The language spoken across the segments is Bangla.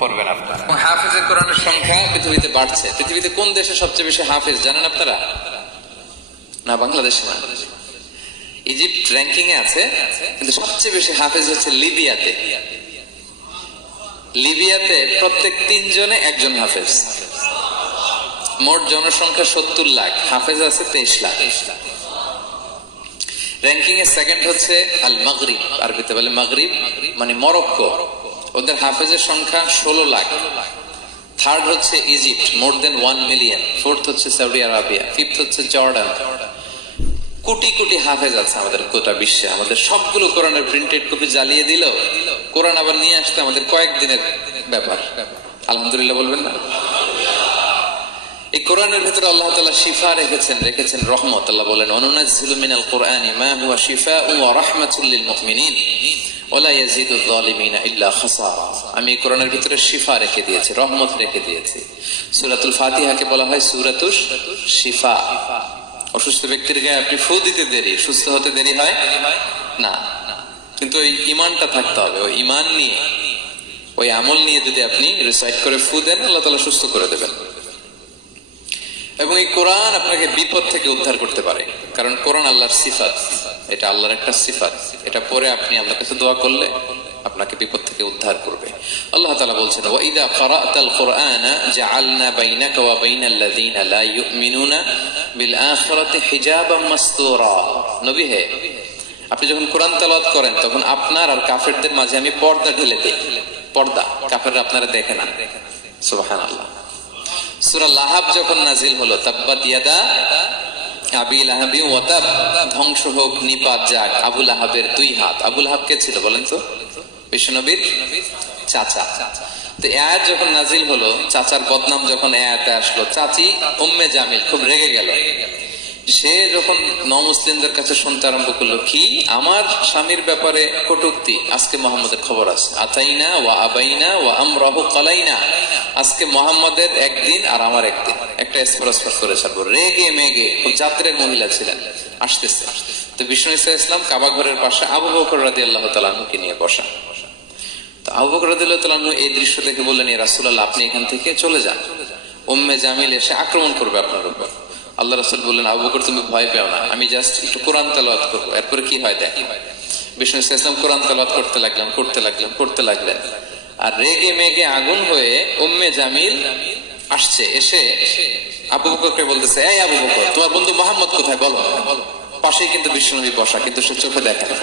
পড়বেন আপনারা। হাফেজের কোরআনের সংখ্যা পৃথিবীতে বাড়ছে। পৃথিবীতে কোন দেশে সবচেয়ে বেশি হাফেজ জানেন আপনারা? না, বাংলাদেশে না। ইজিপ্ট র্যাঙ্কিং এ আছে, কিন্তু সবচেয়ে বেশি হাফেজ হচ্ছে লিবিয়াতে। লিবিয়াতে প্রত্যেক 3 জনে একজন হাফেজ। মোট জনসংখ্যা 70 লাখ, হাফেজ আছে 23 লাখ। র্যাঙ্কিং এ সেকেন্ড হচ্ছে আল মাগরিব, আরবিতে বলে মাগরিব মানে মরক্কো, ওদের হাফেজের সংখ্যা 16 লাখ। থার্ড হচ্ছে ইজিপ্ট, মোর দেন 1 মিলিয়ন। ফোর্থ হচ্ছে সৌদি আরবিয়া, ফিফথ হচ্ছে জর্ডান। কোটি কোটি হাফেজ আছে আমাদের গোটা বিশ্বে। আমাদের সবগুলো কোরআনের প্রিন্টেড কপি জ্বালিয়ে দিল, কোরআন আবার নিয়ে আসতে আমাদের কয়েকদিনের ব্যাপার। আলহামদুলিল্লাহ বলবেন না? এই কোরআনের ভিতরে আল্লাহ তাআলা শিফা রেখেছেন রহমত। আল্লাহ বলেন, অনুনাজ্জিলু মিনাল কুরআনি মা হুয়া শিফাউন ওয়া রাহমাতুল লিল মুমিনিন ওয়া লা ইয়াজিদুয যালিমিনা ইল্লা খাসারা। আমি কোরআনের ভিতরে শিফা রেখে দিয়েছি, রহমত রেখে দিয়েছি। সূরাতুল ফাতিহাকে বলা হয় সূরাতুশ শিফা। অসুস্থ ব্যক্তির গায়ে আপনি ফু দিতে দেরি, সুস্থ হতে দেরি হয় না, কিন্তু ওই ইমানটা থাকতে হবে। ওই ইমান নিয়ে, ওই আমল নিয়ে যদি আপনি রিসাইট করে ফু দেন, আল্লাহ তাআলা সুস্থ করে দেবেন। এবং এই কোরআন আপনাকে বিপদ থেকে উদ্ধার করতে পারে, কারণ কোরআন আল্লাহর সিফাত, এটা আল্লাহর একটা সিফাত। এটা পরে আপনি আল্লাহর কাছে দোয়া করলে আপনাকে বিপদ থেকে উদ্ধার করবে। আল্লাহ তাআলা বলছেন, ওয়া ইযা ক্বারা'তাল কুরআনা জাআলনা বাইনাকা ওয়া বাইনাল্লাযীনা লা ইউমিনুনা বিল আখিরাতি হিজাবাম মাসতুরা। নবী হে, আপনি যখন কোরআন তেলাওয়াত করেন তখন আপনার আর কাফেরদের মাঝে আমি পর্দা ঢেলে দিই। পর্দা, কাফেররা আপনারা দেখে না। সুবহানাল্লাহ। সূরা লাহাব যখন নাজিল হলো, তাব্বাত ইয়াদা আবি লাহাবি ওয়া তাব, ধ্বংস হোক, নিপাত যাক আবু লাহাবের 2 হাত। আবু লাহাব কে ছিল বলেন তো? বিশ্বনবীর চাচা। তো আয়াত যখন নাজিল হলো, চাচার বদনাম যখন আয়াতে আসলো, চাচি উম্মে জামিল খুব রেগে গেল। সে যখন নমুসলিমদের কাছে শুনতে আরম্ভ করলো, কি আমার স্বামীর ব্যাপারে কটূক্তি, আজকে মুহাম্মদের খবর আছে। আতাইনা ওয়া আবাইনা ওয়া আমরাহু কালাইনা, আজকে মুহাম্মদের একদিন আর আমার একদিন, একটা স্পর্শ করে ছাড়বো। রেগে মেগে, খুব জাত্রের মহিলা ছিলেন, আসতেছে। তো বিষ্ণু ইসলাম কাবা ঘরের পাশে আবু বকর রাদিয়াল্লাহু তাআলা আনহুকে নিয়ে বসা। তো আবু বকর রাদিয়াল্লাহু তাআলা আনহু এই দৃশ্য দেখে বললেন, ইয়া রাসূলুল্লাহ, আপনি এখান থেকে চলে যান, উম্মে জামিল এসে আক্রমণ করবে আপনার উপর। আল্লাহ রাসূল বললেন, আবু বকর তুমি ভয় পেও না, আমি জাস্ট একটু কোরআন তেলাওয়াত করবো, এরপরে কি হয় দেখ। বিষ্ণু ইসলাম কোরআন তেলাওয়াত করতে লাগলেন। আর রেগে মেগে আগুন হয়ে উম্মে জামিল আসছে, এসে আবু বকরকে বলতেছে, এই আবু বকর, তোমার বন্ধু মুহাম্মদ কোথায় বলো। পাশেই কিন্তু বিশ্বনবী বসা, কিন্তু সে চোখে দেখে না।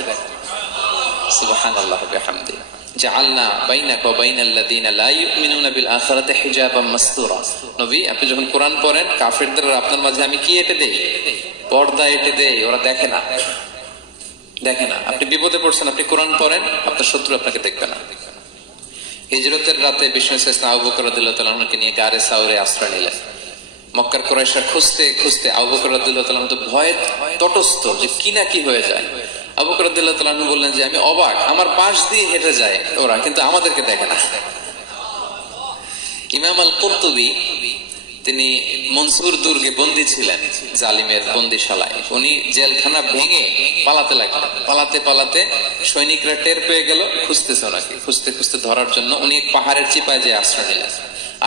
সুবহানাল্লাহ ওয়া বিহামদিহি। জাআলনা বাইনাকা ওয়া বাইনাল্লাযীনা লা ইউমিনুনা বিল আখিরাতি হিজাবাম মাসতুরা। নবী, আপনি যখন কোরআন পড়েন, কাফেরদের আর আপনার মাঝে আমি কি এঁটে দেই? পর্দা এঁটে দেই, ওরা দেখে না। আপনি বিপদে পড়ছেন, আপনি কোরআন পড়েন, আপনার শত্রু আপনাকে দেখবে না। হিজরতের রাতে বিষ্ণু ইসলাম আবু বকর রাদিয়াল্লাহু তাআলা আনহুকে নিয়ে গারে সাউরে আশ্রয় নিলেন। মক্কার কুরাইশরা খুঁজতে আবু বকর রাদিয়াল্লাহু তাআলা তো ভয়ে তটস্থ, যে কি না কি হয়ে যায়। আবু বকর রাদিয়াল্লাহু তাআলা আনহু বললেন যে আমি অবাক, আমার পাশ দিয়ে হেঁটে যায় ওরা, কিন্তু আমাদেরকে দেখে না। ইমাম আল কুরতুবী, তিনি মনসুর দুর্গে বন্দী ছিলেন, জালিমের বন্দিশালায়। উনি জেলখানা ভেঙে পালাতে লাগলেন। পালাতে সৈনিকরা টের পেয়ে গেল, খুঁজতেছে ওনাকে। খুঁজতে ধরার জন্য উনি এক পাহাড়ের চিপায় যে আশ্রয় নিলেন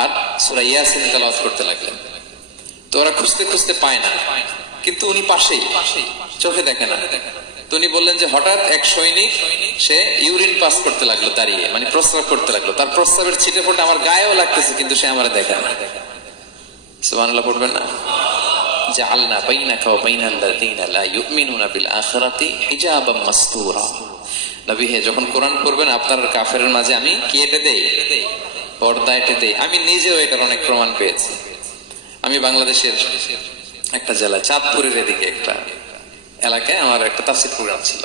আর সূরা ইয়াসিন তেলাওয়াত করতে লাগলেন। তো ওরা খুঁজতে পায় না, কিন্তু উনি পাশেই, চোখে দেখে না। তো উনি বললেন যে হঠাৎ এক সৈনিক, সে ইউরিন পাস করতে লাগলো দাঁড়িয়ে, মানে প্রস্রাব করতে লাগলো। তার প্রস্রাবের ছিটে ফোঁটা আমার গায়েও লাগতেছে, কিন্তু সে আমার দেখে না। সুবহানাল্লাহ পড়বেন না? জাআলনা বাইনাকা ওয়া বাইনাল্লাযীনা লা ইউমিনুনা বিল আখিরাতি হিজাবাম মাসতুরা। নবী হে, যখন কোরআন পড়বেন, আপনার কাফেরের মাঝে আমি কি এঁটে দেই? পর্দা এঁটে দেই। আমি নিজেও এটার অনেক প্রমাণ পেয়েছি। আমি বাংলাদেশের একটা জেলা, চাঁদপুরের এদিকে একটা এলাকায় আমার একটা তাফসীর প্রোগ্রাম ছিল।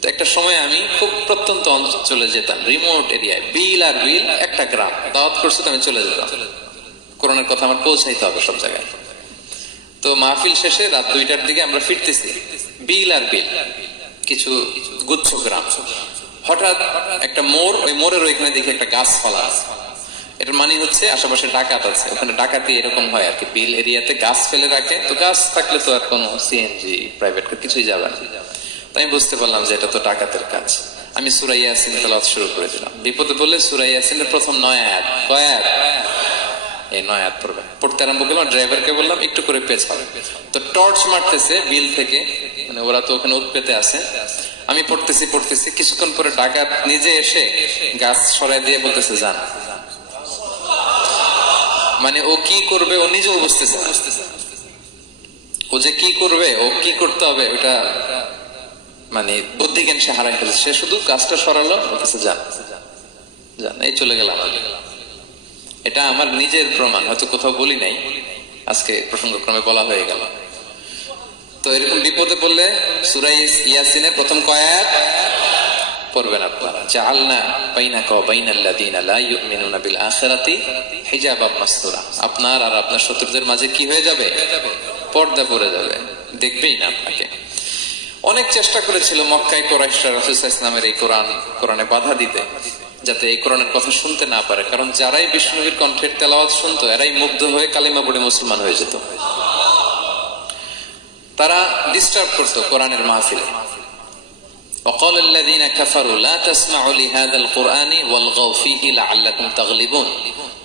তো একটা সময় আমি খুব প্রত্যন্ত অঞ্চলে যেতাম, রিমোট এরিয়ায়, বিল আর বিল একটা গ্রাম। দাওয়াত করছে তো আমি চলে যেতাম, কোরআনের কথা আমার পৌঁছাইতে হবে সব জায়গায়। তো মাহফিল শেষে রাত 2টার দিকে আমরা ফিরতেছি, বিল আর বিল, কিছু গুচ্ছ গ্রাম। হঠাৎ একটা মোড়, ওই মোড়ের ওইখানে দেখি একটা গাছপালা আছে। এটার মানে হচ্ছে আশেপাশে ডাকাত আছে, ওখানে ডাকাতি এরকম হয় আর কি। বিল এরিয়াতে গাছ ফেলে রাখে, তো গাছ থাকলে তো আর কোনো সিএনজি প্রাইভেট কিছুই যাবে না। তাই আমি বুঝতে পারলাম যে এটা তো ডাকাতের কাজ। আমি সূরা ইয়াসিন তেলাওয়াত শুরু করে দিলাম। বিপদে বললে সূরা ইয়াসিনের প্রথম 9 আয়াত, কয় আয়াত? এই 9 আয়াত পড়বে। পড়তে আরম্ভ করলাম, ড্রাইভারকে বললাম একটু করে পেছাও। তো টর্চ মারতেছে বিল থেকে, মানে ওরা তো ওখানে উৎপেতে আছে। আমি পড়তেছি কিছুক্ষণ পরে ডাকাত নিজে এসে গাছ সরাই দিয়ে বলতেছে যান। মানে ও কি করবে ও নিজেও বুঝতেছে, ও যে কি করবে, ও কি করতে হবে ওটা মানে বুদ্ধি জ্ঞান সে হারাই ফেলেছে। সে শুধু গাছটা সরালো, বলতেছে যান যান, এই চলে গেলাম। এটা আমার নিজের প্রমাণ, হয়তো কোথাও বলি নাই, আজকে প্রসঙ্গক্রমে বলা হয়ে গেল। তো এরকম বিপদে পড়লে সূরা ইয়াসিনের প্রথম কয় আয়াত পড়বেন আপনারা। জাআলনা বাইনাকা ওয়া বাইনাল্লাযীনা লা ইউমিনুনা বিল আখিরাতি হিজাবাম মাসতুরা। আপনার আর আপনার শত্রুদের মাঝে কি হয়ে যাবে? পর্দা পড়ে যাবে, দেখবেই না আপনাকে। অনেক চেষ্টা করেছিল মক্কায় কুরাইশরা রাসূল সাল্লাল্লাহু আলাইহি ওয়াসাল্লামের এই কোরআনে বাধা দিতে, যাতে এই কোরআনের কথা শুনতে না পারে। কারণ যারাই বিষ্ণুনবীর কণ্ঠের তেলাওয়াত শুনতো এরাই মুগ্ধ হয়ে কালিমা পড়ে মুসলমান হয়ে যেত। তারা ডিস্টার্ব করতো কোরআনের মাহফিলে। وقال الذين كفروا لا تسمعوا لهذا القرآن والغوا فيه لعلكم تغلبون।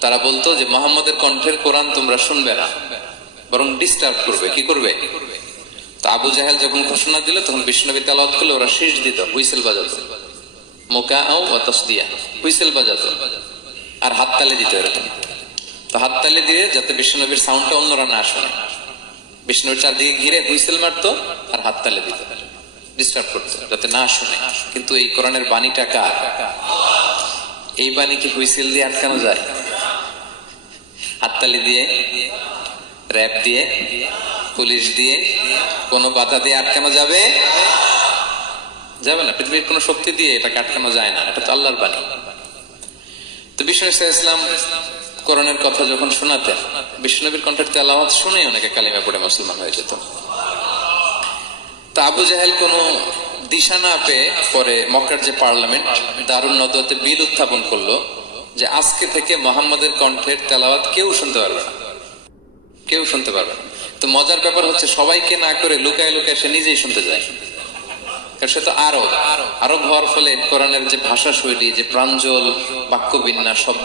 তারা বলতো যে মুহাম্মদের কণ্ঠের কোরআন তোমরা শুনবে না, বরং ডিস্টার্ব করবে। কি করবে? তো আবু জাহেল যখন ঘোষণা দিল তখন বিষ্ণুনবী তেলাওয়াত করলে ওরা শীষ দিত, হুইসেল বাজাতো, মুকাআও ওয়া তাসদিয়া, হুইসেল বাজাতো আর হাততালি দিত এরকম। তো হাততালি দিয়ে যাতে বিষ্ণুনবীর সাউন্ডটা অন্যরা না শুনে, বিষ্ণুর চারদিকে ঘিরে হুইসেল মারতো আর হাততালি দিত, ডিস্টার্ব করতো যাতে না শুনে। কিন্তু এই কোরআনের বাণীটা কার? এই বাণী কি হুইসেল দিয়ে আটকানো যায়? হাততালি দিয়ে, র‍্যাব দিয়ে, পুলিশ দিয়ে, কোন বাধা দিয়ে আটকানো যাবে? যাবে না। পৃথিবীর কোন শক্তি দিয়ে এটাকে আটকানো যায় না, এটা তো আল্লাহর বাণী। তো বিষ্ণু ইসলাম কোরআনের কথা যখন শোনাতেন, বিষ্ণুনবীর কণ্ঠের তেলাওয়াত শুনে অনেকে কালিমা পড়ে মুসলমান হয়ে যেত। তা আবু জাহেল কোন দিশা না পেয়ে পরে মক্কার যে পার্লামেন্ট দারুন নদওয়াতে বিল উত্থাপন করলো যে আজকে থেকে মুহাম্মদের কণ্ঠের তেলাওয়াত কেউ শুনতে পারবে না, কেউ শুনতে পারবে না। তো মজার ব্যাপার হচ্ছে সবাইকে না করে লুকায় লুকায় সে নিজেই শুনতে যায়। কারণ সে তো আরব হওয়ার ফলে কোরআনের যে ভাষা শৈলী, যে প্রাঞ্জল বাক্য বিন্যাস, সব